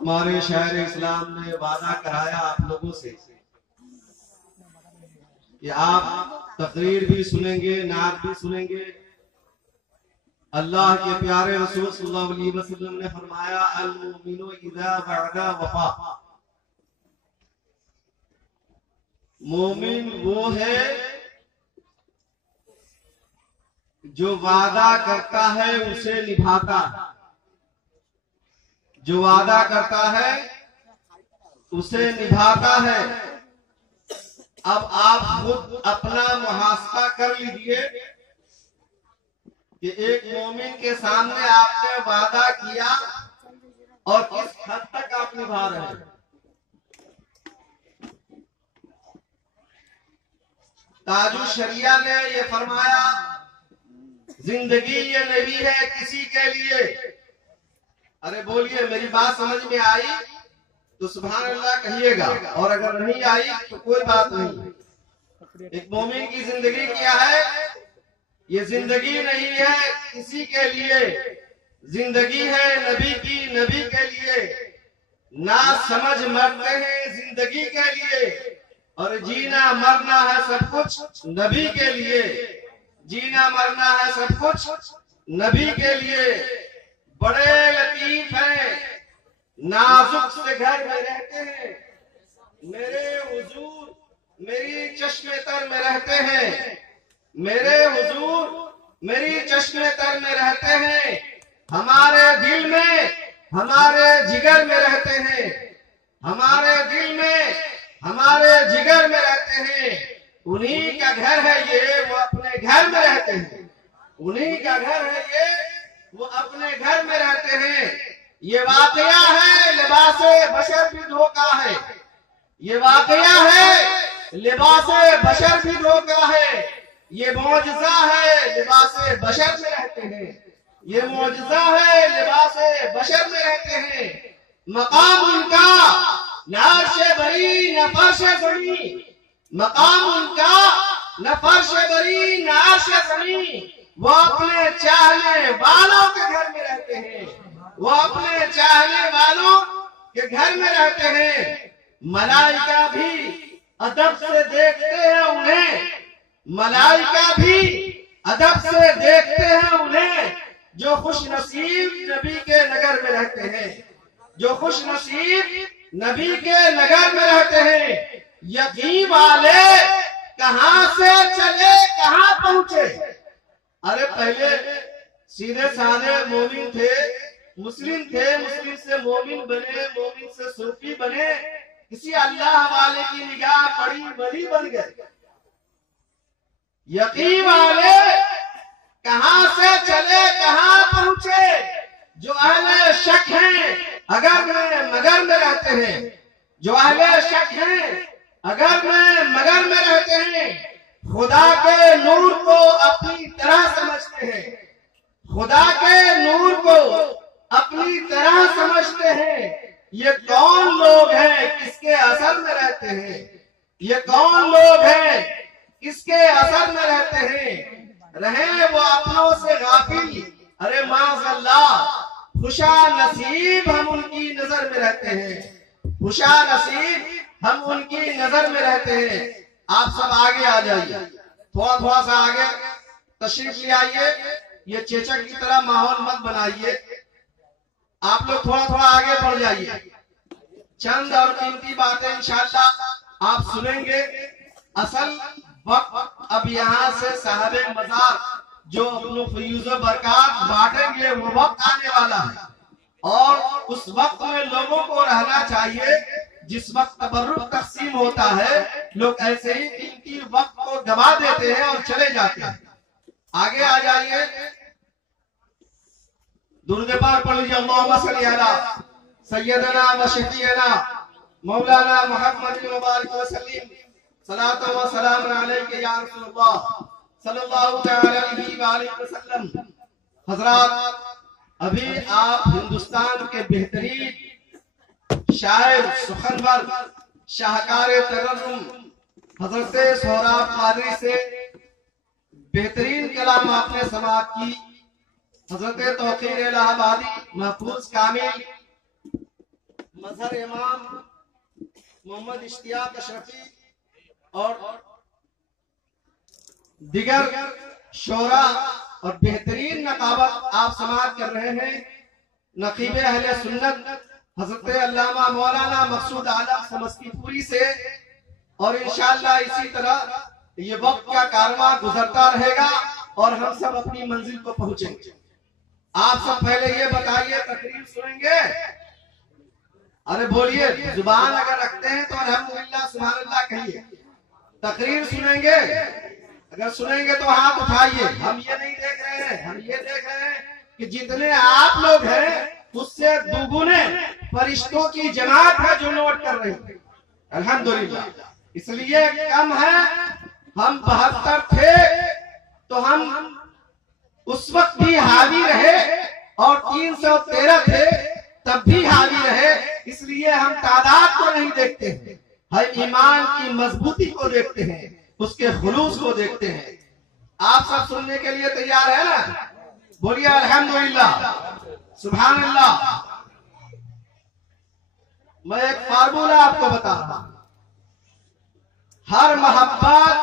हमारे शायर इस्लाम ने वादा कराया आप लोगों से कि आप तकरीर भी सुनेंगे, नात भी सुनेंगे। अल्लाह के प्यारे रसूल सल्लल्लाहु अलैहि वसल्लम ने फरमाया, अल मुमिनु इज़ा वअदा वफा। मोमिन वो है जो वादा करता है उसे निभाता है, जो वादा करता है उसे निभाता है। अब आप खुद अपना मुहासबा कर लीजिए कि एक मोमिन के सामने आपने वादा किया और किस हद तक आप निभा रहे हैं। ताजु शरिया ने ये फरमाया, जिंदगी ये नहीं है किसी के लिए। अरे बोलिए, मेरी बात समझ में आई तो सुभान अल्लाह कहिएगा, और अगर नहीं आई तो कोई बात नहीं। एक मोमिन की जिंदगी क्या है? ये जिंदगी नहीं है किसी के लिए, जिंदगी है नबी की, नबी के लिए। ना समझ मरते हैं जिंदगी के लिए, और जीना मरना है सब कुछ नबी के लिए। जीना मरना है सब कुछ नबी के लिए। बड़े लतीफ हैं, नाजुक से घर में रहते हैं, मेरे हुजूर मेरी चश्मे तर में रहते हैं, मेरे हुजूर मेरी चश्मे तर में रहते हैं, हमारे दिल में हमारे जिगर में रहते हैं, हमारे दिल में हमारे जिगर में रहते हैं। उन्हीं का घर है ये, वो अपने घर में रहते हैं। उन्हीं का घर है ये, वो अपने घर में रहते हैं। ये वाकया है, लिबासे बशर भी धोखा है। ये वाकया है, लिबासे बशर भी धोखा है। ये मौजज़ा है, लिबासे बशर में रहते हैं। ये मौजज़ा है, लिबासे बशर में रहते हैं। मकाम उनका न अर्श बरी न फर्श ज़मीं, मकाम उनका न फर्श बरी न अर्श ज़मीं। वो अपने चाहने वालों के घर में रहते हैं, वो अपने चाहने वालों के घर में रहते हैं। मलाइका भी अदब से देखते हैं उन्हें, मलाइका भी अदब से देखते हैं उन्हें, जो खुश नसीब नबी के नगर में रहते हैं, जो खुश नसीब नबी के नगर में रहते हैं। यकीन वाले कहां से चले कहां पहुंचे। अरे पहले सीधे साधे मोमिन थे, मुस्लिम थे, मुस्लिम से मोमिन बने, मोमिन से सूफी बने, किसी अल्लाह वाले की निगाह पड़ी वली बन गए। यकीन वाले कहां से चले कहां पहुंचे। जो अहले शक हैं अगर में मगर में रहते हैं, जो अहले शक हैं अगर में मगर में रहते हैं, खुदा के नूर को अपनी तरह समझते हैं, खुदा के नूर को अपनी तरह समझते हैं। ये कौन लोग हैं किसके असर में रहते हैं, ये कौन लोग हैं किसके असर में रहते हैं। रहे वो अपनों से गाफिल, अरे माज़अल्लाह, खुशा नसीब हम उनकी नजर में रहते हैं, खुशा नसीब हम उनकी नजर में रहते हैं। आप सब आगे आ जाइए, थोड़ा थोड़ा सा आगे तशरीफ ले आइए। ये चेचक की तरह माहौल मत बनाइए, आप लोग थोड़ा थोड़ा आगे बढ़ जाइए। चंद और कीमती बातें इंशाअल्लाह आप सुनेंगे। असल वक्त अब यहाँ से साहबे मज़ार जो अपने फयूज़ बरकत बांटेंगे वो वक्त आने वाला है, और उस वक्त में लोगों को रहना चाहिए जिस वक्त तबर्रुक तकसीम होता है। लोग ऐसे ही कीमती वक्त को गवा देते हैं और चले जाते हैं। आगे आ जाइए, दुरूद पाक पढ़ लीजिए। अल्लाहुम्मा सल्ली अला सय्यदना व शफीअना मौलाना मुहम्मद मुबारक व सल्लिम सलातो व सलाम अलैका या रसूलल्लाह सल्लल्लाहु तआला अलैहि वसल्लम। हजरात, अभी आप हिंदुस्तान के बेहतरीन शायर, सुखनवर, शाहकार तरन्नुम हजरत सोहराब कादरी से बेहतरीन कलाम आपने समाअत की। हजरत तौकीर इलाहाबादी महफूज कामिल मजहर इमाम मोहम्मद इश्तियाक अशरफी और दिगर शोरा और बेहतरीन नकाबत आप समाअत कर रहे हैं। नकीबे अहले सुन्नत हजरत अल्लामा मौलाना मकसूद आलम समस्तीपुरी से, और इंशाअल्लाह इसी तरह ये वक्त का कारवां गुजरता रहेगा और हम सब अपनी मंजिल को पहुंचेंगे। आप सब पहले ये बताइए, तकरीर सुनेंगे? अरे बोलिए, जुबान अगर रखते हैं तो अल्हम्दुलिल्लाह सुभानअल्लाह कहिए। तकरीर सुनेंगे? अगर सुनेंगे तो हाथ उठाइए। हम ये नहीं देख रहे हैं, हम ये देख रहे हैं कि जितने आप लोग हैं उससे दुगुने फरिश्तों की जमात है जो नोट कर रही है। अल्हम्दुलिल्लाह, इसलिए कम है। हम 72 थे तो हम उस वक्त भी हावी रहे और 313 थे तब भी हावी रहे। इसलिए हम तादाद को नहीं देखते हैं, हम ईमान की मजबूती को देखते हैं, उसके खुलूस को देखते हैं। आप सब सुनने के लिए तैयार है ना? बोलिए अल्हम्दुलिल्लाह, सुभान अल्लाह। मैं एक फार्मूला आपको बता रहा हूं। हर मोहब्बत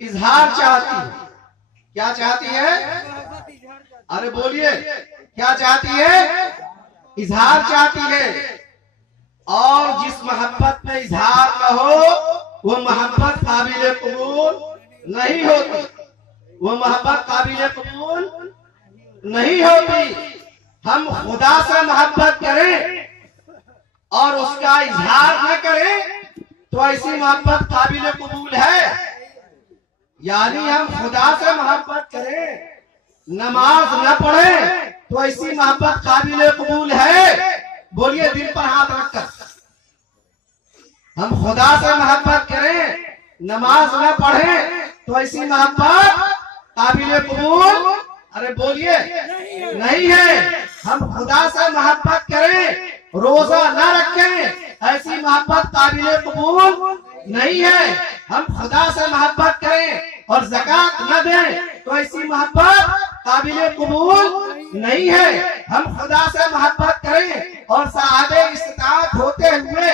इजहार चाहती है। क्या चाहती है? अरे बोलिए, क्या चाहती है? इजहार चाहती है। और जिस मोहब्बत में इजहार न हो वो मोहब्बत काबिल कबूल नहीं होती, वो मोहब्बत काबिल कबूल नहीं होती। हम खुदा से मोहब्बत करें और उसका इजहार न करें तो ऐसी मोहब्बत काबिल कबूल है। यानी हम खुदा से मोहब्बत करें, नमाज न पढ़ें तो ऐसी मोहब्बत काबिल कबूल है। बोलिए दिल पर हाथ रखकर। हम खुदा से मोहब्बत करें, नमाज न पढ़ें तो ऐसी मोहब्बत काबिल कबूल, अरे बोलिए, नहीं है। हम खुदा से मोहब्बत करें, रोजा न रखें, ऐसी मोहब्बत काबिल कबूल नहीं है। हम खुदा से मोहब्बत करें और ज़कात न दें तो ऐसी मोहब्बत काबिल कबूल नहीं है। हम खुदा से मोहब्बत करें और साहबे इस्ताअत होते हुए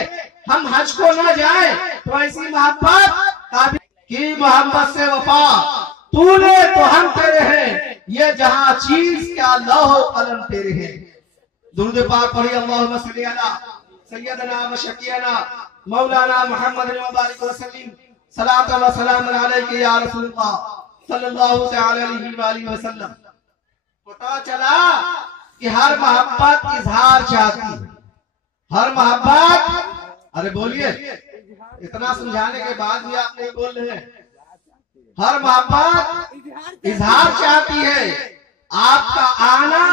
हम हज को न जाएं तो ऐसी मोहब्बत काबिल की। मोहब्बत से वफा तूने तो हम तेरे हैं, ये जहां चीज क्या लौह कलम तेरे हैं। दुरूद पाक पढ़िए, अल्लाहुम्मा सल्ली अला सय्यदना व शकीना मौलाना मुहम्मद व बारिक वसल्लम सलात व सलाम अलैका या रसूलल्लाह सल्लल्लाहु अलैहि वसल्लम। पता चला कि हर मोहब्बत इजहार चाहती है, हर मोहब्बत, अरे बोलिए, इतना समझाने के बाद भी आप नहीं बोल रहे हैं। हर मोहब्बत इजहार चाहती है। आपका आना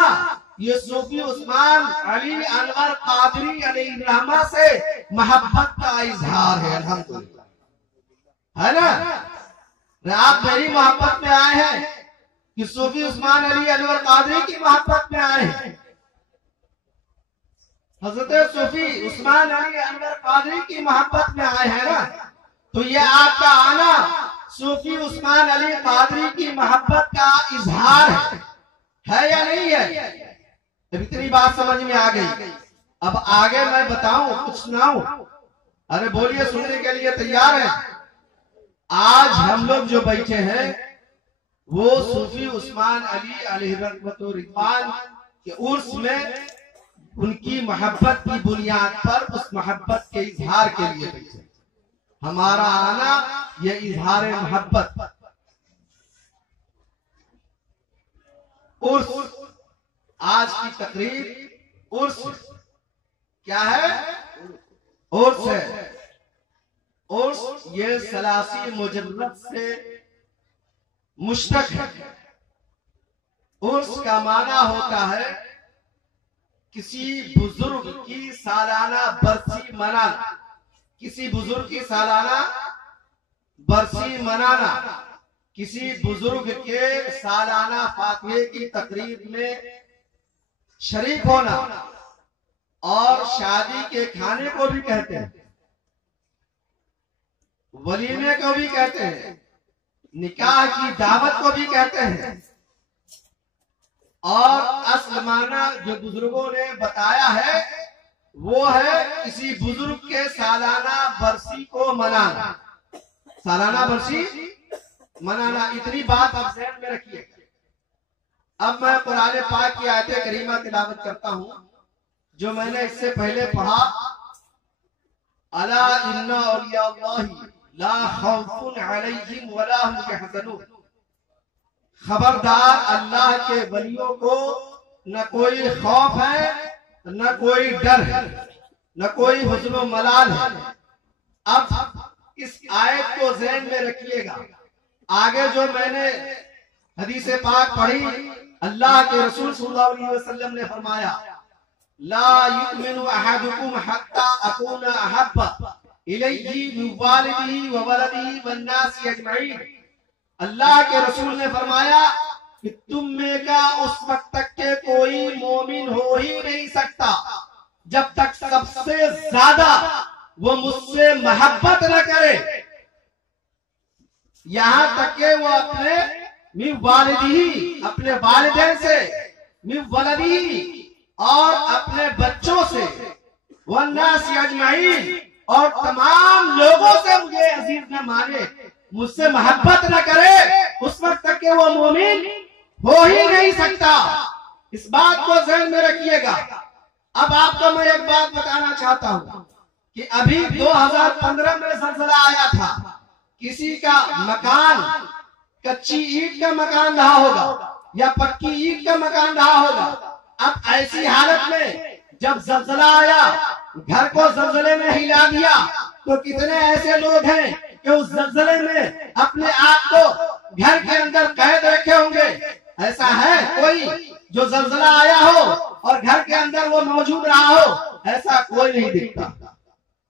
ये सूफी उस्मान अली अनवर कादरी अलैहिर्रहमा से मोहब्बत का इजहार है। अल्हम्दुलिल्लाह, है ना? आप मेरी मोहब्बत में आए हैं कि सूफी उस्मान अली अनवर कादरी की मोहब्बत में आए हैं? हजरत सूफी उस्मान अली अनवर कादरी की मोहब्बत में आए हैं ना? तो ये आपका आना सूफी उस्मान अली कादरी की मोहब्बत का इजहार है या नहीं है? अब इतनी बात समझ में आ गई। अब आगे मैं बताऊं, कुछ सुनाऊं? अरे बोलिए, सुनने के लिए तैयार है? आज हम लोग जो बैठे हैं वो सूफी उस्मान अली अलैहिर्रहमतुर्रिज़वान के उर्स में उनकी मोहब्बत की बुनियाद पर उस मोहब्बत के इजहार के लिए बैठे। हमारा आना ये इजहार मोहब्बत। उर्स, आज की तकरीर उर्स क्या है? उर्स है। उर्स ये सलासी मुजर्रद से मुश्तक है। उर्स का माना होता है किसी बुजुर्ग की सालाना बरसी मनाना, किसी बुजुर्ग की सालाना बरसी मनाना, किसी बुजुर्ग के सालाना फातिहे की तकरीब में शरीक होना, और शादी के खाने को भी कहते हैं, वलीमे को भी कहते हैं, निकाह की दावत को भी कहते हैं। और असल माना जो बुजुर्गों ने बताया है वो है किसी बुजुर्ग के सालाना बरसी को मनाना। सालाना बरसी मनाना, इतनी बात आप ज़हन में रखिए। अब मैं कुरान पाक की आयत करीमा तिलावत करता हूं, जो मैंने इससे पहले पढ़ा। अला इन्ना औलियाल्लाहि ला खौफुन अलैहिम वला हुम यहज़नून। खबरदार, अल्लाह के वलियों को न कोई खौफ है, न कोई डर है, न कोई हुज़्न व मलाल है। अब इस आयत को ज़हन में रखिएगा। आगे जो मैंने हदीस पाक पढ़ी, अल्लाह के रसूल सल्लल्लाहु अलैहि वसल्लम ने फरमाया, ला युमिनु अहदुकुम हत्ता अकूना अहब्बा इलैहि मिन वालिदिही व वलदिही वन नासी अजमईन। अल्लाह के रसूल ने फरमाया कि तुम में का उस वक्त तक के कोई मोमिन हो ही नहीं सकता जब तक सबसे ज्यादा वो मुझसे मोहब्बत न करे, यहां तक के वो अपने मिन वालिदिही, अपने वालिदैन से, मिन वलदिही, और अपने बच्चों से, वन नासी अजमईन, और तमाम लोगों से मुझे अजीज न माने, मुझसे मोहब्बत न करे, उस वक्त तक के वो मोमिन हो ही नहीं सकता। इस बात को ध्यान में रखिएगा। अब आपको मैं एक बात बताना चाहता हूं कि अभी 2015 में ज़लज़ला आया था। किसी का मकान कच्ची ईंट का मकान रहा होगा या पक्की ईंट का मकान रहा होगा। अब ऐसी हालत में जब ज़लज़ला आया, घर को ज़लज़ले में हिला दिया, तो कितने ऐसे लोग हैं कि उस ज़लज़ले में अपने आप को घर के अंदर कैद रखे होंगे। ऐसा है कोई जो ज़लज़ला आया हो और घर के अंदर वो मौजूद रहा हो? ऐसा कोई नहीं दिखता।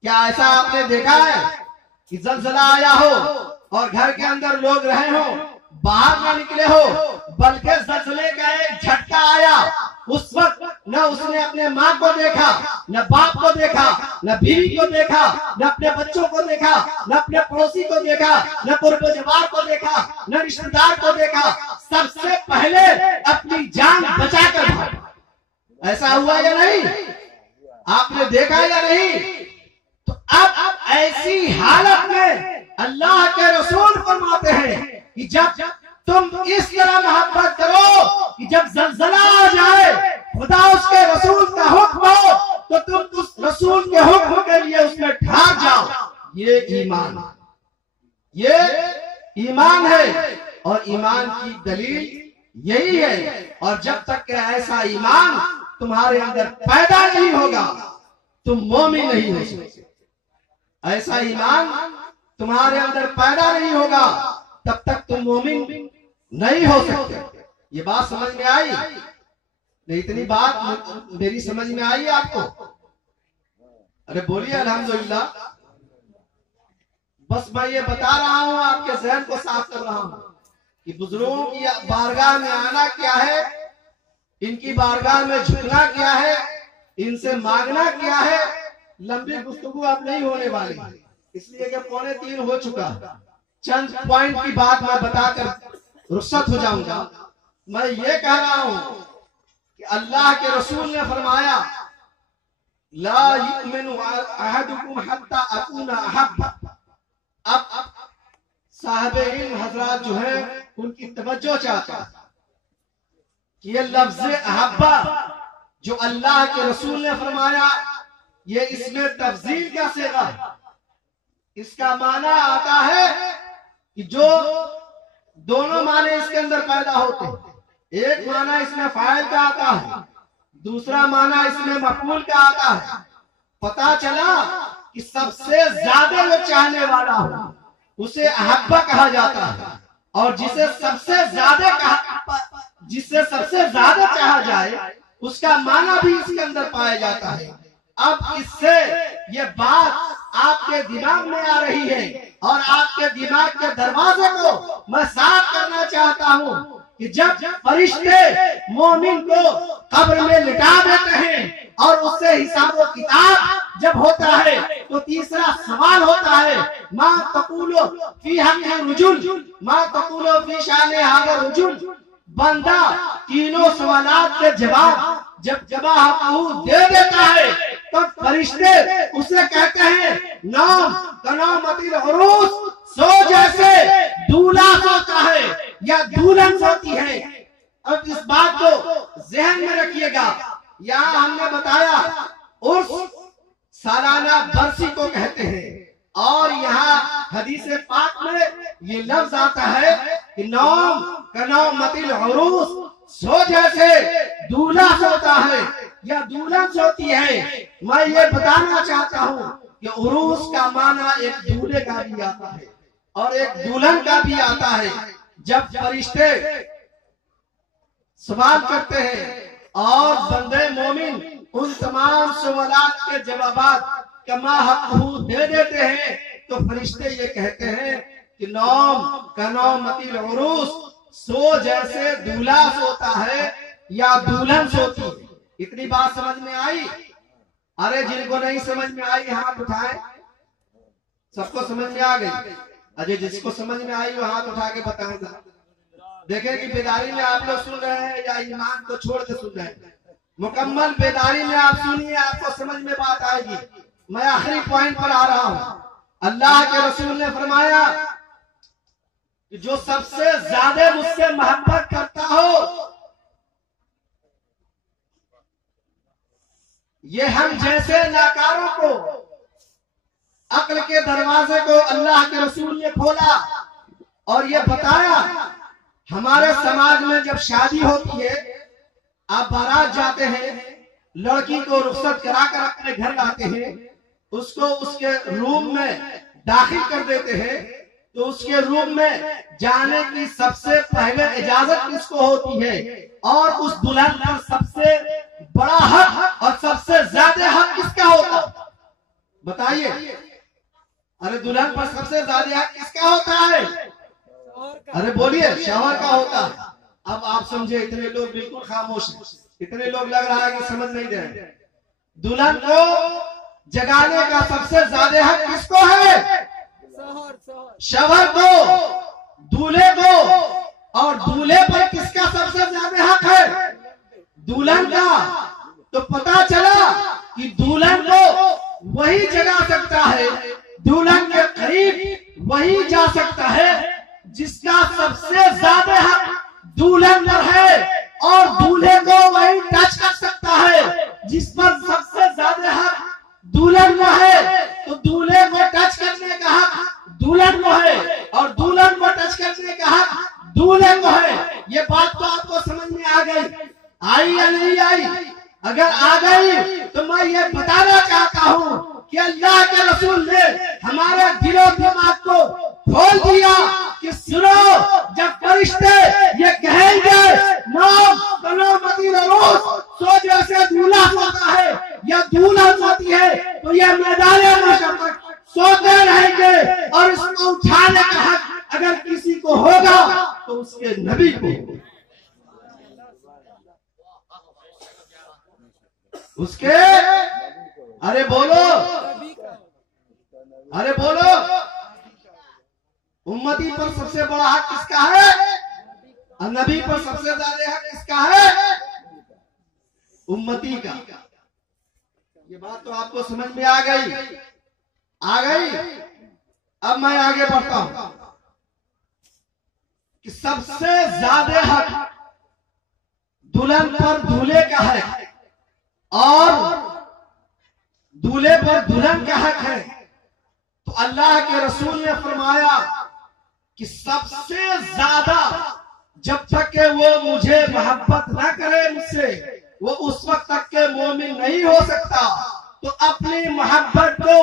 क्या ऐसा आपने देखा है कि ज़लज़ला आया हो और घर के अंदर लोग रहे हो, बाहर ना निकले हो, बल्कि ज़लज़ले का एक झटका आया, उस वक्त न उसने अपने माँ को देखा, न बाप को देखा, न बीवी को देखा, न अपने बच्चों को देखा, न अपने पड़ोसी को देखा, न पूर्वजवार को देखा, न रिश्तेदार को देखा, सबसे पहले अपनी जान बचाकर भागा। ऐसा हुआ या नहीं? आपने देखा या नहीं? तो अब ऐसी हालत में अल्लाह के रसूल फरमाते हैं कि जब तुम इस तरह मोहब्बत करो कि जब ज़लज़ला आ जाए, खुदा उसके रसूल का हुक्म हो, तो तुम उस रसूल के हुक्म के लिए उसमें ठार जाओ। ये ईमान है और ईमान की दलील यही है। और जब तक कि ऐसा ईमान तुम्हारे अंदर पैदा नहीं होगा, तुम मोमिन नहीं हो सकते। ऐसा ईमान तुम्हारे अंदर पैदा नहीं होगा, तब तक तुम मोमिन नहीं हो सकते। ये बात समझ में आई? नहीं, इतनी बात मेरी समझ में आई आपको? अरे बोलिए अल्हम्दुलिल्लाह। बस मैं ये बता रहा हूं, आपके ज़हन को साफ कर रहा हूं कि बुजुर्गों की बारगाह में आना क्या है, इनकी बारगाह में झुकना क्या है, इनसे मांगना क्या है। लंबी गुफ्तगू अब नहीं होने वाली, इसलिए कि 2:45 हो चुका। चंद पॉइंट की बात मैं बताकर रुखसत हो जाऊंगा। मैं ये कह रहा हूं कि अल्लाह के रसूल ने फरमाया, ला युमिनु अहदुकुम हत्ता अकूना अहब्बा। अब साहिब इल्म हजरात जो है उनकी तवज्जो चाहता कि ये लफ्ज़ अहब्बा जो अल्लाह के रसूल ने फरमाया, ये इसमें तफजील का सेगा है। इसका माना आता है कि जो दोनों माने इसके अंदर पैदा होते हैं। एक माना इसमें फाइल का आता है, दूसरा माना इसमें मफूल का आता है। पता चला कि सबसे ज्यादा जो चाहने वाला हो उसे अहब्बा कहा जाता है, और जिसे सबसे ज्यादा चाहा जाए उसका माना भी इसके अंदर पाया जाता है। अब इससे ये बात आपके दिमाग में आ रही है और आपके दिमाग के दरवाजे को मैं साफ करना चाहता हूँ कि जब फरिश्ते मोमिन को कब्र में लिटा देते हैं और उससे हिसाब व किताब जब होता है, तो तीसरा सवाल होता है, माँ तक़ूलो फी हक़्क़ि रुजुल, माँ तक़ूलो फी शाने हाज़ा रुजुल। बंदा तीनों सवालात के जवाब जब दे देता है, तो फरिश्ते उसे कहते हैं नाम कनामतिल उरूस, सो जैसे दूल्हा सोता है या दुल्हन सोती है। अब इस बात को जहन में रखिएगा। यहाँ हमने बताया उर्स सालाना बरसी को कहते हैं, और यहाँ हदीस पाक में ये लफ्ज आता है कि नौम कनामतिल उरूस, सो जैसे दूल्हा सोता है या दुल्हन सोती है। मैं ये बताना चाहता हूँ कि उरूस का माना एक दूल्हे का भी आता है और एक दुल्हन का भी आता है। जब फरिश्ते सवाल करते हैं और बंदे मोमिन उन तमाम सवालात के जवाबात कमा हक़हू दे देते हैं, तो फरिश्ते ये कहते हैं कि नौम कनामतिल उरूस, सो जैसे दूल्हा सोता है या दुल्हन सोती है। इतनी बात समझ में आई? अरे जिनको नहीं समझ में आई हाथ उठाए। सबको समझ में आ गई? अजय जिसको समझ में आई वो हाथ उठा के बताएगा। देखें कि बेदारी में आप लोग सुन रहे हैं या ईमान को छोड़ के सुन रहे हैं। मुकम्मल बेदारी में आप सुनिए, आपको समझ में बात आएगी। मैं आखिरी पॉइंट पर आ रहा हूं। अल्लाह के रसूल ने फरमाया कि जो सबसे ज्यादा मुझसे मोहब्बत करता हो, ये हम जैसे नाकारों को अक्ल के दरवाजे को अल्लाह के रसूल ने खोला और ये बताया। हमारे समाज में जब शादी होती है, आप बारात जाते हैं, लड़की को रुखसत करा कर अपने घर लाते हैं, उसको उसके रूम में दाखिल कर देते हैं, तो उसके रूम में जाने की सबसे पहले इजाजत किसको होती है? और उस दुल्हन पर सबसे बड़ा हक और सबसे ज्यादा हक किसका होता? बताइए। अरे दुल्हन पर सबसे ज्यादा हक किसका होता है? अरे बोलिए, शौहर का होता है। अब आप समझे, इतने लोग बिल्कुल खामोश हैं, इतने लोग लग रहा है कि समझ नहीं रहे। दुल्हन को जगाने का सबसे ज्यादा हक किसको है? शौहर को, दूल्हे को। और दूल्हे पर किसका सबसे ज्यादा हक है? दुल्हन का। तो पता चला कि दुल्हन को वही जगा सकता है, दुल्हन के करीब वही जा सकता है जिसका सबसे ज्यादा हक दुल्हन पर है, और दूल्हे को वही टच कर सकता है जिस पर सबसे ज्यादा हक दुल्हन को है। तो दूल्हे को टच करने का हक दुल्हन को है और दुल्हन को टच करने का हक दूल्हे को है। ये बात तो आपको समझ में आ गई? आई या नहीं आई? अगर आ गई तो मैं ये बताना चाहता हूँ कि अल्लाह के रसूल ने हमारे दिलो दिमाग को खोल दिया कि सुनो, जब फरिश्ते ये कहेंगे नाम कनामतिल उरूस, सो जैसे दूल्हा सोता है या दुल्हन सोती है, तो ये मैदाने मशक्कत सोते रहेंगे। और इसको उठाने का हक अगर किसी को होगा तो उसके नबी को, उसके, अरे बोलो, अरे बोलो, उम्मती पर सबसे बड़ा हक किसका है? और नबी पर सबसे ज्यादा हक किसका है? उम्मती का। ये बात तो आपको समझ में आ गई? आ गई? अब मैं आगे बढ़ता हूं कि सबसे ज्यादा हक दुल्हन पर दूल्हे का है और दूल्हे पर दुल्हन का हक है। तो अल्लाह के रसूल ने फरमाया कि सबसे ज्यादा जब तक के वो मुझे मोहब्बत ना करे मुझसे, वो उस वक्त तक के मोमिन नहीं हो सकता। तो अपनी मोहब्बत को,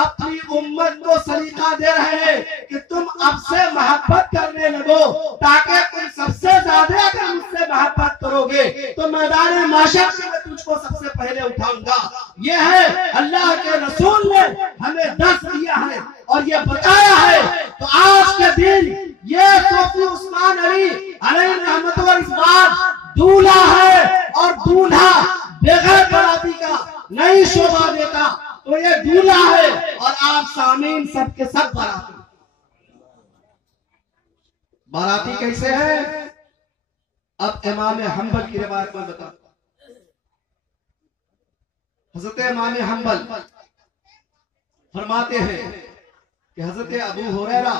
अपनी उम्मत को सलीका दे रहे हैं कि तुम अब से मोहब्बत करने लगो, ताकि तुम सबसे ज्यादा अगर मुझसे मोहब्बत करोगे तो मैदान माशर से मैं तुझको सबसे पहले उठाऊंगा। ये है अल्लाह के रसूल ने हमें दर्श दिया है और ये बताया है। तो आज के दिन ये सूफी उस्मान अली अलैहि रहमत व रिज़वान दूल्हा है और दूल्हा बगैर बराती का नहीं शोभा देता। तो ये दूल्हा है और आप सामीन सबके सब बाराती। बाराती कैसे है? अब इमाम हम्बल की रिवायत में बताता। हजरत इमाम हम्बल फरमाते हैं कि हजरत अबू हुरैरा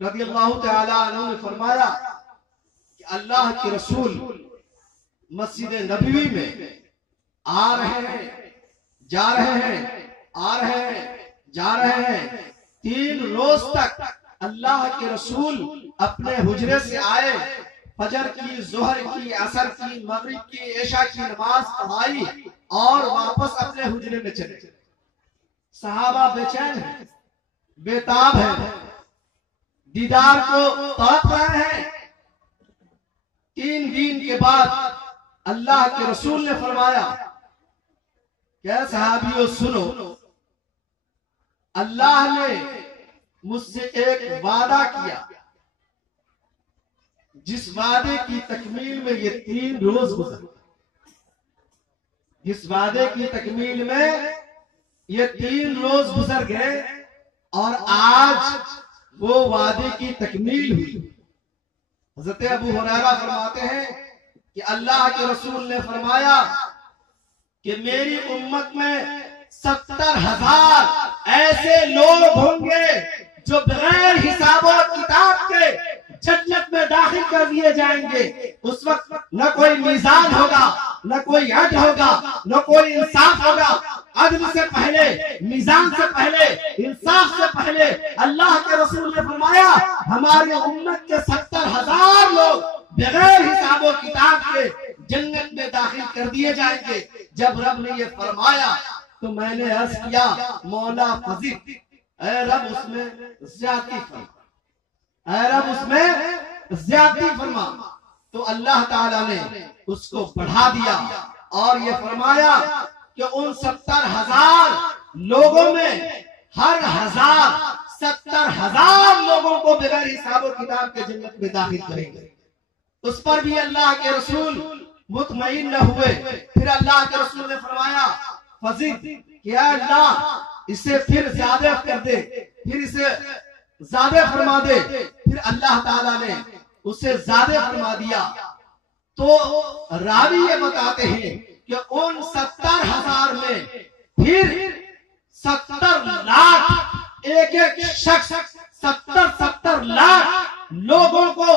रज़ियल्लाहु तआला अन्हु ने फरमाया कि अल्लाह के रसूल मस्जिद नबवी में आ रहे हैं, जा रहे हैं, आ रहे हैं, जा रहे हैं। 3 रोज तक अल्लाह के रसूल अपने हुजरे से आए, फजर की, जोहर की, असर की, मगरिब की, ऐशा की नमाज पढ़ाई और वापस अपने हुजरे में चले। सहाबा बेचैन है, बेताब है, दीदार को तड़प रहे हैं। 3 दिन के बाद अल्लाह के रसूल ने फरमाया, क्या सहाबियों सुनो, अल्लाह ने मुझसे एक वादा किया, जिस वादे की तकमील में ये 3 रोज गुजर, जिस वादे की तकमील में ये 3 रोज गुजर गए और आज वो वादे की तकमील हुई। हज़रत अबू हुरैरा फरमाते हैं कि अल्लाह के रसूल ने फरमाया कि मेरी उम्मत में 70,000 ऐसे लोग होंगे जो बगैर हिसाब और किताब के जन्नत में दाखिल कर दिए जाएंगे। उस वक्त न कोई मीज़ान होगा, न कोई अद होगा, न कोई इंसाफ होगा। अदल से पहले, मीज़ान से पहले, इंसाफ से पहले अल्लाह के रसूल ने फरमाया हमारी उम्मत के 70,000 लोग बगैर हिसाब और किताब के जन्नत में दाखिल कर दिए जाएंगे। जब रब ने ये फरमाया तो मैंने अर्ज किया, मौला फजील, ऐ रब उसमें ज्यादती फरमा, ऐ रब उसमें ज्यादती फरमा। तो अल्लाह ताला ने उसको बढ़ा दिया और ये फरमाया कि उन 70,000 लोगों में हर 1000 70,000 लोगों को बगैर हिसाब और किताब के जन्नत में दाखिल करेंगे। उस पर भी अल्लाह के रसूल मुतमईन न हुए। फिर अल्लाह के रसूल ने फरमाया, फजील, क्या अल्लाह इसे फिर ज्यादा कर दे, फिर इसे ज्यादा फरमा दे। फिर अल्लाह ताला ने उसे ज्यादा फरमा दिया। तो रावी ये बताते हैं कि उन 70,000 में फिर 70 लाख एक शख्स 70 लाख लोगों को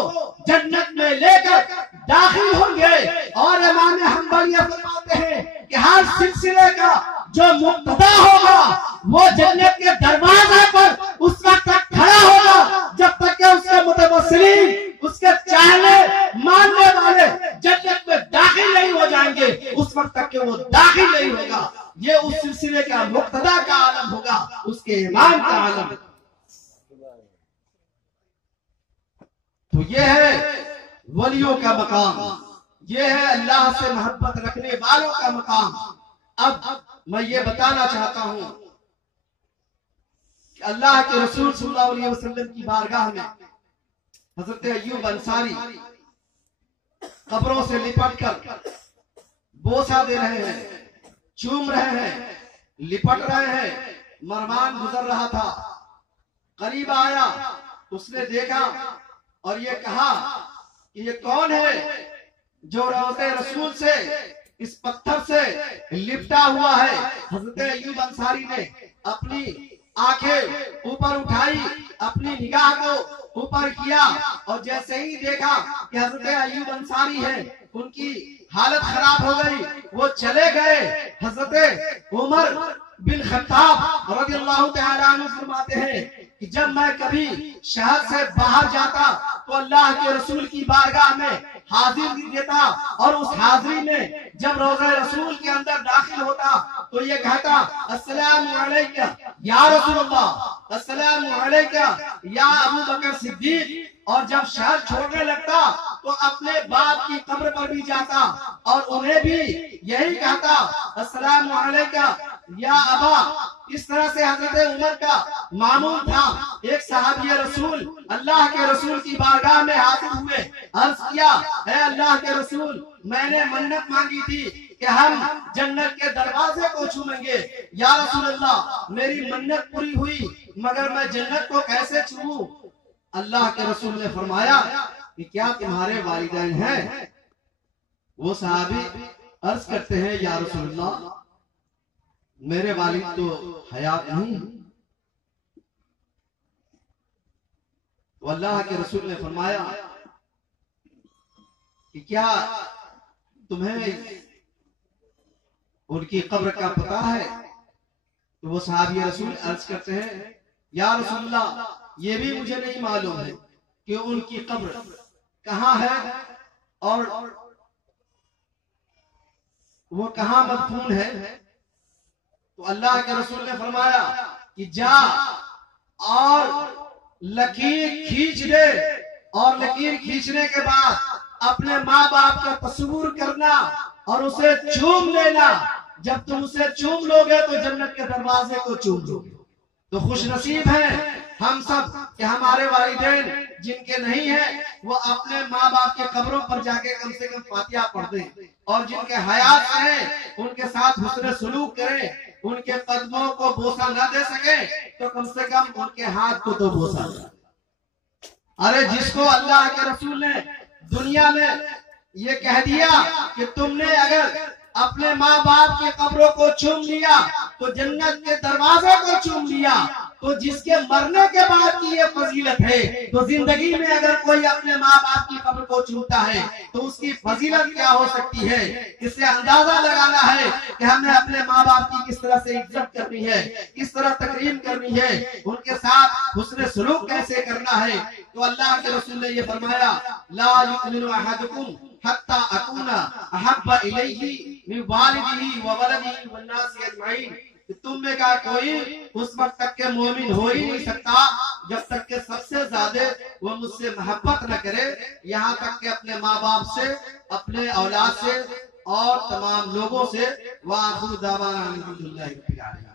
जन्नत में लेकर दाखिल होंगे। और इमाम हम्बल ये फरमाते हैं कि हर सिलसिले का जो मुक्तदा होगा वो जन्नत के दरवाजे पर उस वक्त तक खड़ा होगा जब तक कि उसके मुतवस्सिलीन, उसके चाहने मानने वाले जन्नत में दाखिल नहीं हो जाएंगे। उस वक्त तक कि वो दाखिल नहीं होगा, ये उस सिलसिले का मुक्तदा का आलम होगा, उसके इमाम का आलम। तो ये है वलियों का मकाम, ये है अल्लाह से मोहब्बत रखने वालों का मकाम। अब मैं ये बताना चाहता हूं कि अल्लाह के रसूल सल्लल्लाहु अलैहि वसल्लम की बारगाह में हजरत अय्यूब अंसारी कब्रों से लिपट कर बोसा दे रहे हैं, चूम रहे हैं, लिपट रहे हैं। मेहमान गुजर रहा था, करीब आया, उसने देखा और ये कहा कि ये कौन है जो रोज़े रसूल से इस पत्थर से लिपटा हुआ है। हजरत अय्यूब अंसारी ने अपनी आंखें ऊपर उठाई, अपनी निगाह को ऊपर किया और जैसे ही देखा कि हजरत अय्यूब अंसारी है, उनकी हालत खराब हो गई, वो चले गए। हजरत उमर बिन खत्ताब रज़ियल्लाहु तआला अन्हु फरमाते हैं कि जब मैं कभी शहर से बाहर जाता तो अल्लाह के रसूल की बारगाह में हाजिर देता और उस हाजिरी में जब रोज़े रसूल के अंदर दाखिल होता तो ये कहता, अस्सलामु अलैका या रसूलल्लाह, अस्सलामु अलैका या अबू बकर सिद्दीक। और जब शहर छोड़ने लगता तो अपने बाप की कब्र पर भी जाता और उन्हें भी यही कहता, अस्सलामु अलैका या अबा। इस तरह से हजरत उमर का मामूल था। एक सहाबी रसूल अल्लाह के रसूल की बारगाह में हाजिर हुए, अर्ज किया, है अल्लाह के रसूल, मैंने मन्नत मांगी थी कि हम जन्नत के दरवाजे को छूएंगे। या रसूल अल्लाह, मेरी मन्नत पूरी हुई मगर मैं जन्नत को कैसे छूऊं? अल्लाह के रसूल ने फरमाया कि क्या तुम्हारे वालिदैन हैं? वो सहाबी अर्ज करते हैं, या रसूल अल्लाह, मेरे वालिद तो हयात नहीं। तो अल्लाह के रसूल ने फरमाया कि क्या तुम्हें उनकी कब्र का पता है? तो वो सहाबी रसूल अर्ज करते हैं, या रसूलल्लाह, ये भी मुझे नहीं मालूम है कि उनकी कब्र कहाँ है और वो कहाँ मदफून है। तो अल्लाह के रसूल ने फरमाया कि जा और लकीर खींच दे, और लकीर खींचने के बाद अपने माँ बाप का तस्वुर करना और उसे चूम लेना। जब तुम उसे चूम लोगे तो जन्नत के दरवाजे को चूम लोगे। तो खुश नसीब है हम सब कि हमारे वालिदैन जिनके नहीं है वो अपने माँ बाप के कब्रों पर जाके कम से कम फातिहा पढ़ दें, और जिनके हयात हैं उनके साथ हुस्न सलूक करें। उनके कदमों को बोसा न दे सके तो कम से कम उनके हाथ को तो बोसा दे। अरे जिसको अल्लाह के रसूल ने दुनिया में ये कह दिया कि तुमने अगर अपने माँ बाप के कब्रों को चूम लिया तो जन्नत के दरवाजे को चूम लिया, तो जिसके मरने के बाद की ये फजीलत है, तो जिंदगी में अगर कोई अपने माँ बाप की कब्र को चूमता है तो उसकी फजीलत क्या हो सकती है। इससे अंदाजा लगाना है कि हमें अपने माँ बाप की किस तरह से इज्जत करनी है, किस तरह तकरीम करनी है, उनके साथ हुस्न सलूक कैसे करना है। तो अल्लाह के रसूल ने ये फरमाया, ला युमिनु अहदुकुम हत्ता अकूना अहब्बा इलैहि मिन वालिदिही व वलदिही वन नासी अजमईन। तुम में का कोई उस वक्त तक के मोमिन हो ही नहीं सकता जब तक के सबसे ज्यादा वो मुझसे मोहब्बत न करे, यहाँ तक के अपने माँ बाप से, अपने औलाद से और तमाम लोगों से। वाखिर दावाना अल्हम्दुलिल्लाहि रब्बिल आलमीन।